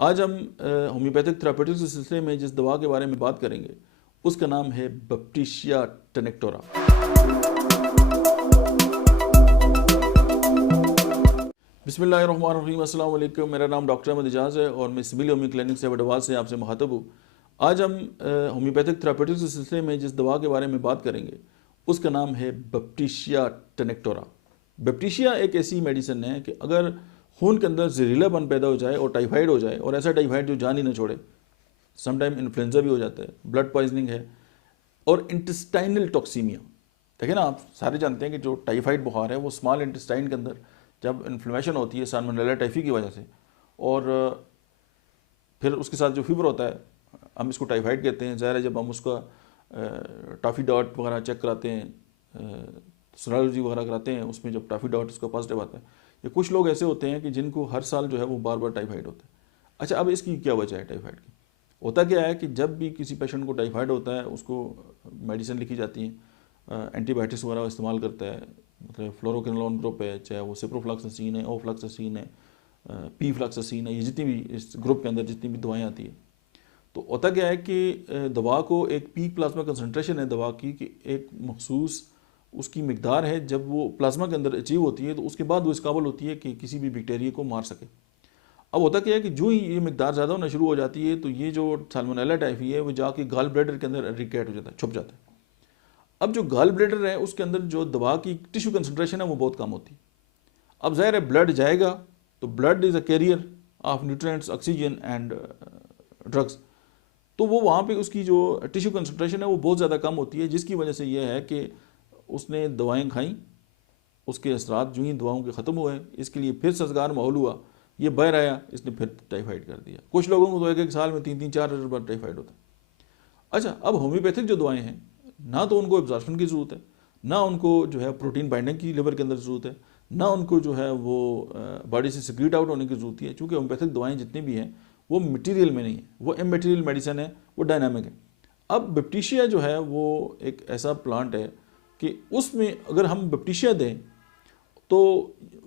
आज हम homeopathic therapeutics के सिलसिले में जिस दवा के बारे में बात करेंगे उसका नाम है बैप्टिशिया टेनेक्टोरा। बिस्मिल्लाहिर्रहमानिर्रहीम, अस्सलाम वालेकुम। मेरा नाम डॉक्टर अहमद एजाज है और मैं सिविल होम्यो क्लिनिक से वडवाल से आपसे मुखातब हूँ। आज हम होम्योपैथिक थेरापेटिक्स के सिलसिले में जिस दवा के बारे में बात करेंगे उसका नाम है बैप्टिशिया टेनेक्टोरा। बैप्टिशिया एक ऐसी मेडिसिन है कि अगर खून के अंदर जहरीलापन पैदा हो जाए और टाइफाइड हो जाए, और ऐसा टाइफाइड जो जान ही ना छोड़े, समटाइम इन्फ्लुएंजा भी हो जाता है, ब्लड पॉइजनिंग है, और इंटेस्टाइनल टॉक्सीमिया। देखिए ना, आप सारे जानते हैं कि जो टाइफाइड बुखार है वो स्मॉल इंटेस्टाइन के अंदर जब इन्फ्लेमेशन होती है साल्मोनेला टाइफी की वजह से, और फिर उसके साथ जो फीवर होता है, हम इसको टाइफाइड कहते हैं। ज़ाहिर है जब हम उसका टाफी डॉट वगैरह चेक कराते हैं, सोनोलॉजी वगैरह कराते हैं, उसमें जब टाफी डॉट उसका पॉजिटिव आता है, ये कुछ लोग ऐसे होते हैं कि जिनको हर साल जो है वो बार बार टाइफाइड होता है। अच्छा, अब इसकी क्या वजह है टाइफाइड की? होता क्या है कि जब भी किसी पेशेंट को टाइफाइड होता है उसको मेडिसिन लिखी जाती है, एंटीबायोटिक्स वगैरह इस्तेमाल करता है, मतलब फ्लोरोक्विनोलोन ग्रुप है, चाहे वो सिप्रोफ्लॉक्सासिन है, ओफ्लॉक्सासिन है, पीफ्लॉक्सासिन है, ये जितनी भी इस ग्रुप के अंदर जितनी भी दवाएँ आती है, तो होता क्या है कि दवा को एक पीक प्लाज्मा कंसंट्रेशन है दवा की कि एक मखसूस उसकी मिकदार है, जब वो प्लाज्मा के अंदर अचीव होती है तो उसके बाद वो इस काबिल होती है कि किसी भी बैक्टीरिया को मार सके। अब होता क्या है कि जो ही ये मिकदार ज़्यादा होना शुरू हो जाती है तो ये जो साल्मोनेला टाइफी है वो जाके गाल ब्लैडर के अंदर रिकेट हो जाता है, छुप जाता है। अब जो गाल ब्लैडर है उसके अंदर जो दवा की टिश्यू कंसंट्रेशन है वो बहुत कम होती है। अब ज़ाहिर है ब्लड जाएगा तो blood is a carrier of nutrients, oxygen and drugs, तो वो वहाँ पे उसकी जो टिश्यू कंसंट्रेशन है वो बहुत ज़्यादा कम होती है, जिसकी वजह से ये है कि उसने दवाएं खाई, उसके असरात जो ही दवाओं के ख़त्म हुए, इसके लिए फिर सजगार माहौल हुआ, ये बाहर आया, इसने फिर टाइफाइड कर दिया। कुछ लोगों को तो एक साल में 3-3-4 बार टाइफाइड होता है। अच्छा, अब होम्योपैथिक जो दवाएं हैं, ना तो उनको एब्जॉर्प्शन की ज़रूरत है, ना उनको जो है प्रोटीन बाइंडिंग की लिवर के अंदर ज़रूरत है, ना उनको जो है वो बॉडी से सिक्रीट आउट होने की ज़रूरत है, क्योंकि होम्योपैथिक दवाएँ जितनी भी हैं वो मटीरियल में नहीं है, वो इमटेरियल मेडिसिन है, वो डायनामिक है। अब बैप्टिशिया जो है वो एक ऐसा प्लांट है कि उसमें अगर हम बैप्टिशिया दें तो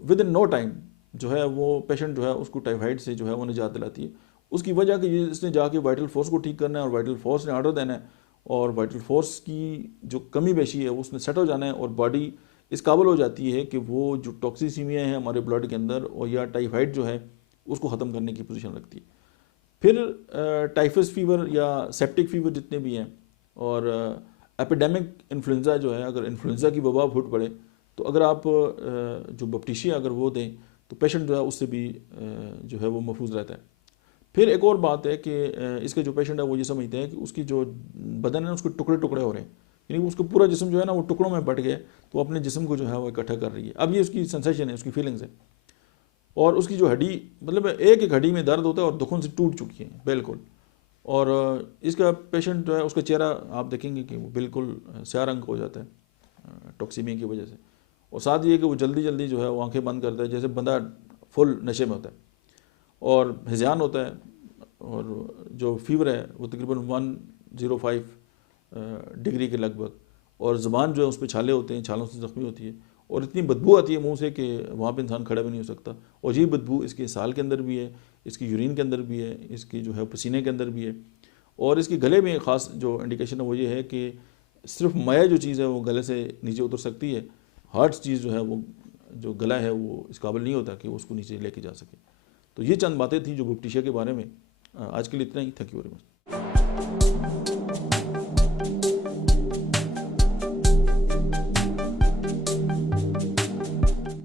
विद इन नो टाइम जो है वो पेशेंट जो है उसको टाइफाइड से जो है वो निजात दिलाती है। उसकी वजह कि इसने जाके वाइटल फोर्स को ठीक करना है, और वाइटल फोर्स ने ऑर्डर देना है, और वाइटल फोर्स की जो कमी बेशी है उसने सेट हो जाना है, और बॉडी इस काबिल हो जाती है कि वो जो टॉक्सिसीमिया है हमारे ब्लड के अंदर, और या टाइफाइड जो है उसको ख़त्म करने की पोजीशन रखती है। फिर टाइफस फीवर या सेप्टिक फीवर जितने भी हैं, और एपिडेमिक इन्फ्लुएंजा जो है, अगर इन्फ्लुएंजा की वबा फूट पड़े तो अगर आप जो बैप्टिशिया अगर वो दें तो पेशेंट जो है उससे भी जो है वो महफूज रहता है। फिर एक और बात है कि इसके जो पेशेंट है वो ये समझते हैं कि उसकी जो बदन है उसके टुकड़े टुकड़े हो रहे हैं, यानी उसका पूरा जिस्म जो है ना वो टुकड़ों में बट गया, तो अपने जिस्म को जो है वो इकट्ठा कर रही है। अब ये उसकी सेंसेशन है, उसकी फीलिंग्स है, और उसकी जो हड्डी, मतलब एक एक हड्डी में दर्द होता है और दुखों से टूट चुकी है बिल्कुल। और इसका पेशेंट जो है उसका चेहरा आप देखेंगे कि वो बिल्कुल स्याह रंग हो जाता है टॉक्सीमिया की वजह से, और साथ ये कि वो जल्दी जल्दी जो है वो आंखें बंद करता है जैसे बंदा फुल नशे में होता है, और हिज़ान होता है, और जो फीवर है वो तकरीबन 105 डिग्री के लगभग, और ज़ुबान जो है उस पर छाले होते हैं, छालों से ज़ख्मी होती है, और इतनी बदबू आती है मुंह से कि वहाँ पे इंसान खड़ा भी नहीं हो सकता। और ये बदबू इसके साल के अंदर भी है, इसकी यूरिन के अंदर भी है, इसकी जो है पसीने के अंदर भी है, और इसके गले में ख़ास जो इंडिकेशन है वो ये है कि सिर्फ माया जो चीज़ है वो गले से नीचे उतर सकती है, हार्ड चीज़ जो है वो जो गला है वो इस काबिल नहीं होता कि वो उसको नीचे लेके जा सके। तो ये चंद बातें थी जो बैप्टिशिया के बारे में। आज के लिए इतना ही। Thank you very much.